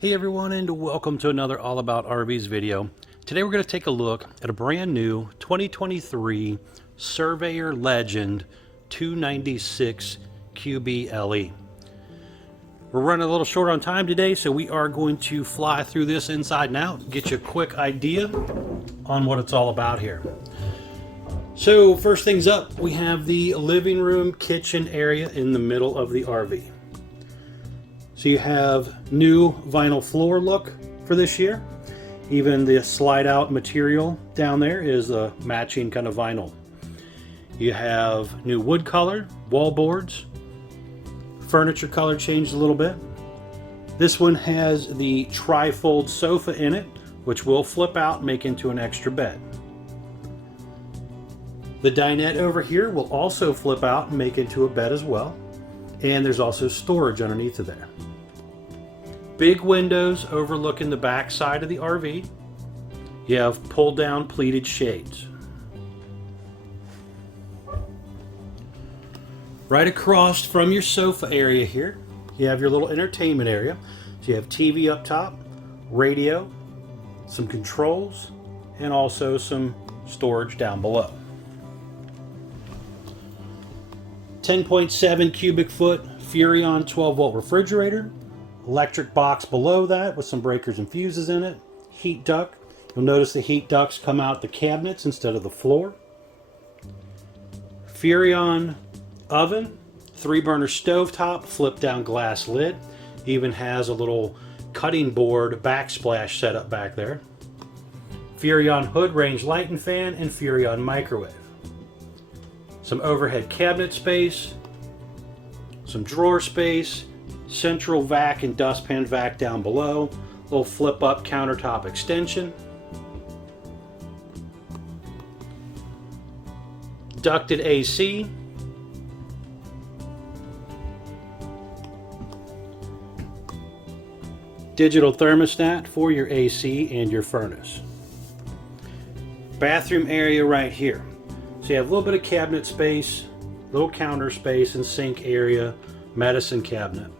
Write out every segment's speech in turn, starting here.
Hey everyone, and welcome to another All About RVs video. Today we're going to take a look at a brand new 2023 Surveyor Legend 296 QBLE. We're running a little short on time today, so we are going to fly through this inside and out, get you a quick idea on what it's all about here. So first things up, we have the living room kitchen area in the middle of the RV. So you have new vinyl floor look for this year. Even the slide out material down there is a matching kind of vinyl. You have new wood color, wall boards, furniture color changed a little bit. This one has the tri-fold sofa in it, which will flip out and make into an extra bed. The dinette over here will also flip out and make into a bed as well. And there's also storage underneath of there. Big windows overlooking the back side of the RV. You have pull down pleated shades. Right across from your sofa area here, you have your little entertainment area. So you have TV up top, radio, some controls, and also some storage down below. 10.7 cubic foot Furrion 12 volt refrigerator. Electric box below that with some breakers and fuses in it. Heat duct. You'll notice the heat ducts come out the cabinets instead of the floor. Furrion oven. 3-burner stovetop, flip down glass lid. Even has a little cutting board backsplash set up back there. Furrion hood range light and fan and Furrion microwave. Some overhead cabinet space. Some drawer space. Central vac and dustpan vac down below. Little flip up countertop extension. Ducted AC. Digital thermostat for your AC and your furnace. Bathroom area right here. So you have a little bit of cabinet space, little counter space and sink area, medicine cabinet.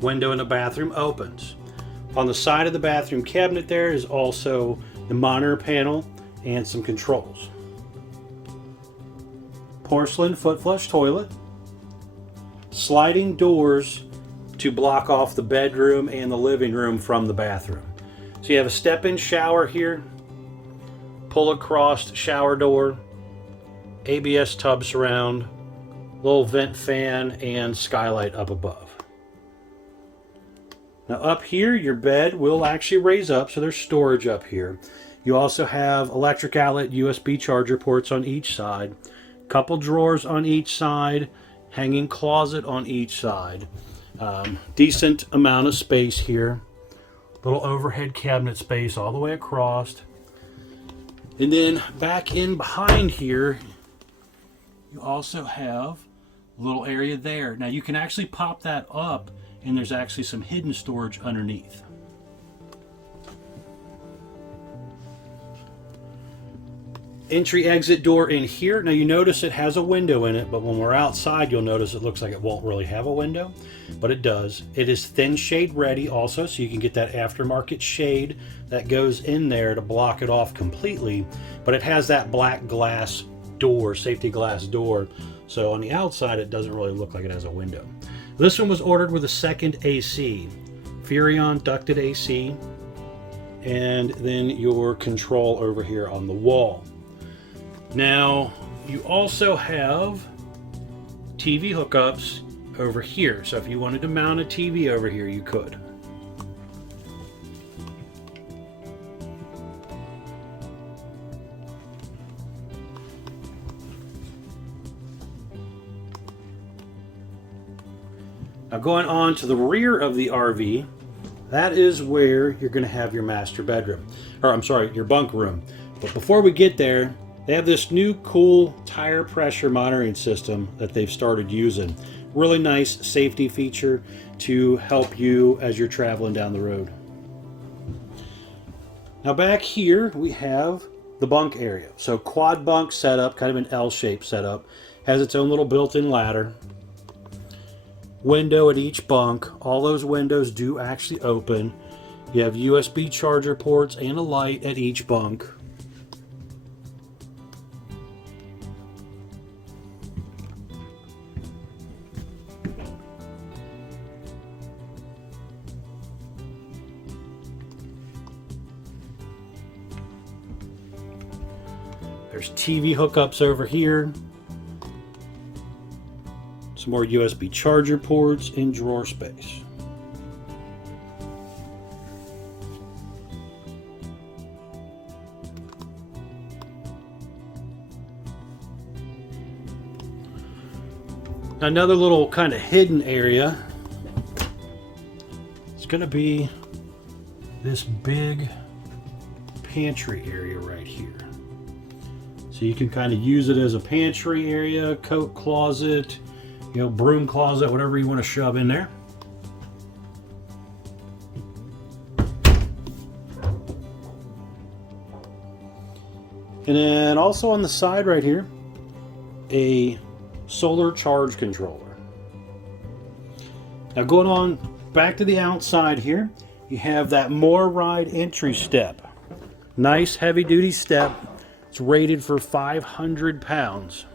Window in the bathroom opens. On the side of the bathroom cabinet there is also the monitor panel and some controls. Porcelain foot flush toilet. Sliding doors to block off the bedroom and the living room from the bathroom. So you have a step-in shower here, pull across shower door, ABS tub surround, little vent fan and skylight up above. Now up here, your bed will actually raise up, so there's storage up here. You also have electric outlet USB charger ports on each side, couple drawers on each side, hanging closet on each side. Decent amount of space here. Little overhead cabinet space all the way across. And then back in behind here, you also have a little area there. Now you can actually pop that up and there's actually some hidden storage underneath. Entry exit door in here. Now you notice it has a window in it, but when we're outside you'll notice it looks like it won't really have a window, but it does. It is thin shade ready also, so you can get that aftermarket shade that goes in there to block it off completely, but it has that black glass door, safety glass door, so on the outside it doesn't really look like it has a window. This one was ordered with a second AC, Furrion ducted AC, and then your control over here on the wall. Now, you also have TV hookups over here, so if you wanted to mount a TV over here, you could. Now going on to the rear of the RV, that is where you're going to have your master bedroom, or I'm sorry, your bunk room. But before we get there, they have this new cool tire pressure monitoring system that they've started using. Really nice safety feature to help you as you're traveling down the road. Now back here we have the bunk area. So quad bunk setup, kind of an L-shaped setup, has its own little built-in ladder. window at each bunk. All those windows do actually open. You have USB charger ports and a light at each bunk. There's TV hookups over here. Some more USB charger ports and drawer space. Another little kind of hidden area is going to be this big pantry area right here. So you can kind of use it as a pantry area, coat closet, you know, broom closet, whatever you want to shove in there. And then also on the side right here, a solar charge controller. Now going on back to the outside here, you have that more ride entry step. Nice heavy duty step. It's rated for 500 pounds.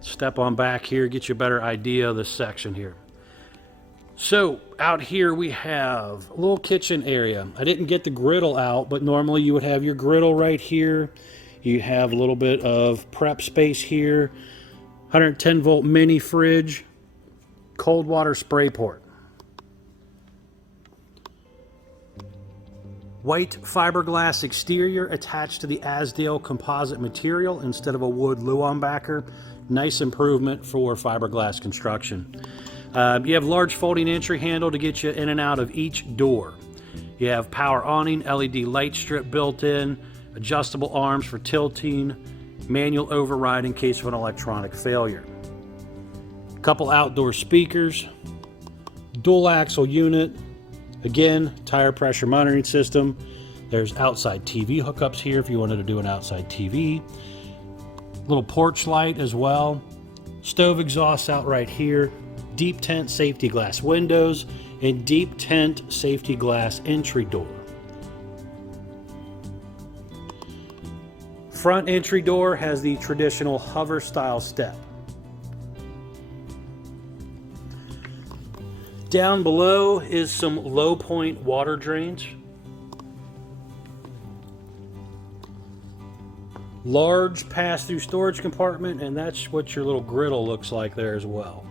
Step on back here, get you a better idea of this section here. So out here we have a little kitchen area. I didn't get the griddle out, but normally you would have your griddle right here. You have a little bit of prep space here. 110 volt mini fridge, cold water spray port. White fiberglass exterior attached to the Asdale composite material instead of a wood Luan-backer. Nice improvement for fiberglass construction. You have large folding entry handle to get you in and out of each door. You have power awning, LED light strip built in, adjustable arms for tilting, manual override in case of an electronic failure. Couple outdoor speakers, dual axle unit, again, tire pressure monitoring system. There's outside TV hookups here if you wanted to do an outside TV. Little porch light as well. Stove exhaust out right here. Deep tent safety glass windows and deep tent safety glass entry door. Front entry door has the traditional hover style step. Down below is some low point water drains. Large pass-through storage compartment, and that's what your little griddle looks like there as well.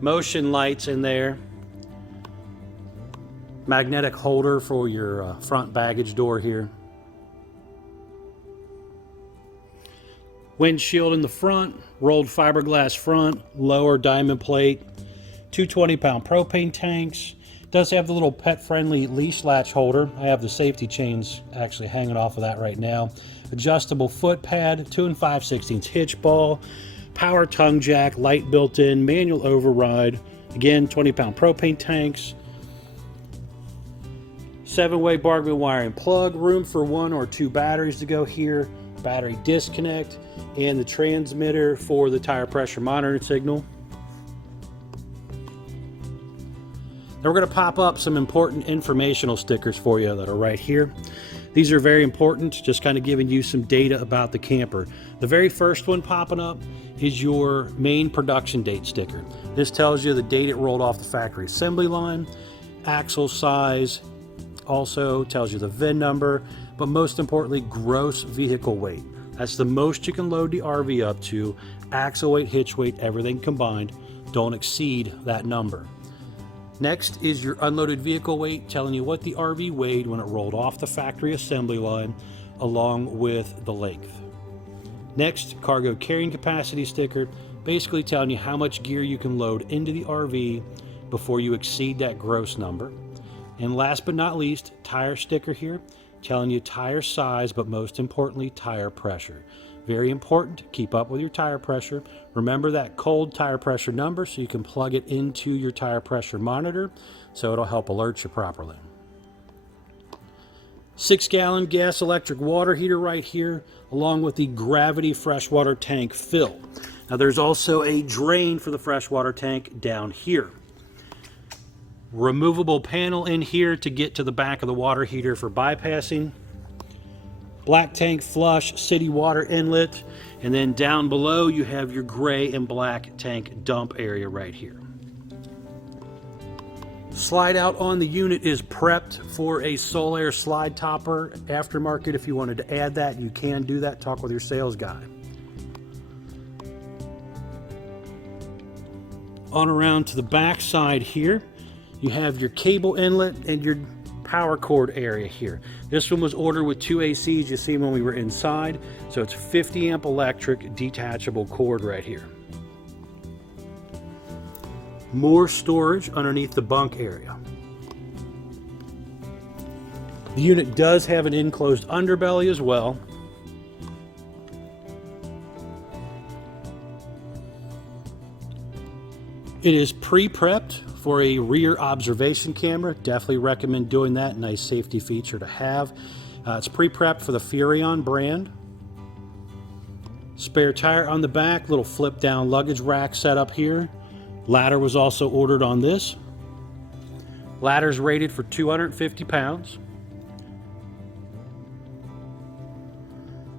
Motion lights in there. Magnetic holder for your front baggage door here. Windshield in the front, rolled fiberglass front, lower diamond plate, two 20-pound propane tanks. Does have the little pet-friendly leash latch holder. I have the safety chains actually hanging off of that right now. Adjustable foot pad, 2 5/16 hitch ball, power tongue jack, light built in, manual override. Again, 20-pound propane tanks. 7-way Bargman wiring plug, room for 1 or 2 batteries to go here, battery disconnect, and the transmitter for the tire pressure monitoring signal. Then we're going to pop up some important informational stickers for you that are right here. These are very important, just kind of giving you some data about the camper. The very first one popping up is your main production date sticker. This tells you the date it rolled off the factory assembly line, axle size, also tells you the VIN number, but most importantly, gross vehicle weight. That's the most you can load the RV up to, axle weight, hitch weight, everything combined. Don't exceed that number. Next is your unloaded vehicle weight, telling you what the RV weighed when it rolled off the factory assembly line, along with the length. Next, cargo carrying capacity sticker, basically telling you how much gear you can load into the RV before you exceed that gross number. And last but not least, tire sticker here, telling you tire size, but most importantly, tire pressure. Very important, keep up with your tire pressure. Remember that cold tire pressure number so you can plug it into your tire pressure monitor so it'll help alert you properly. 6-gallon gas electric water heater right here, along with the gravity freshwater tank fill. Now there's also a drain for the freshwater tank down here. Removable panel in here to get to the back of the water heater for bypassing. Black tank flush, city water inlet, and then down below you have your gray and black tank dump area right here. Slide out on the unit is prepped for a Wholesaler slide topper aftermarket. If you wanted to add that, you can do that. Talk with your sales guy. On around to the back side here, you have your cable inlet and your power cord area here. This one was ordered with 2 ACs. You see when we were inside. So it's 50 amp electric detachable cord right here. More storage underneath the bunk area. The unit does have an enclosed underbelly as well. It is pre-prepped for a rear observation camera. Definitely recommend doing that. Nice safety feature to have. It's pre-prepped for the Furrion brand. Spare tire on the back, little flip down luggage rack set up here. Ladder was also ordered on this. Ladder's rated for 250 pounds.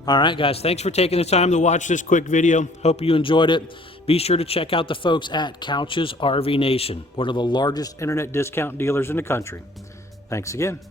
All right, guys, thanks for taking the time to watch this quick video. Hope you enjoyed it. Be sure to check out the folks at Couch's RV Nation, one of the largest internet discount dealers in the country. Thanks again.